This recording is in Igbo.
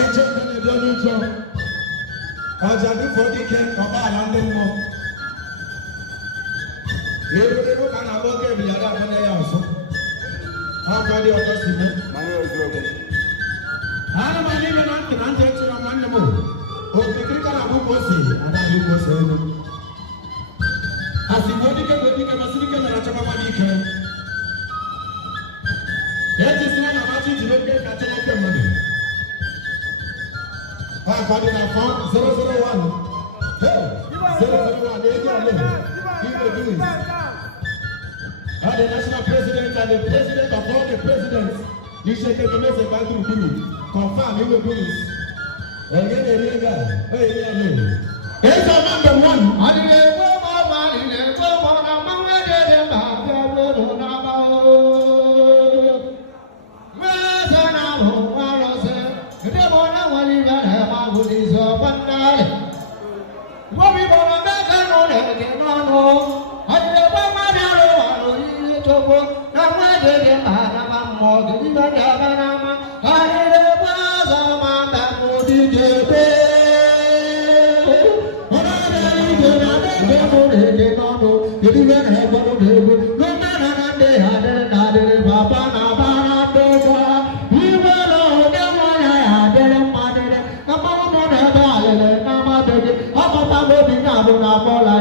Ẹjọ́ kan lè dán lójọ́. Ọjà bí fọ́díkẹ́ ọba àlàndé mọ́. Èrè ló kàn án bọ́ kẹ́mi yàrá àfẹ́lẹ́ yà ọ̀sọ́. Akadi ọ̀tọ̀ sí mi. Mani ọ̀sọ́ ọ̀gbẹ́. Àná máa ní ìlú náà kìnnà ń jẹ́ tí wọ́n máa ń nìmọ̀. Òkìkiri kan àbú bọ́sì, adájú bọ́sì ẹnu. Àsìkò oníkẹ́ masíníkẹ́ nàrà tí wọ́n máa ní ìkẹ́. Yẹ́tí sí wọn àbá tí ìdílé gbé kàtí wọ́n kẹ́ mọ́ni. Akadi na fọ́n 001. 001 èyí àlẹ́. Ìgbè dùn. The national president and the president of all the presidents. You should take a message back to the confirm he will do this. Again, a real guy. Hey, yeah, it's a number one. I didn't go more money, and go on a man, I didn't have the word on our own. Well, then I will say, the devil, I will even have my goodies up and down. What we want to make a note and get on home. I didn't go my Bye.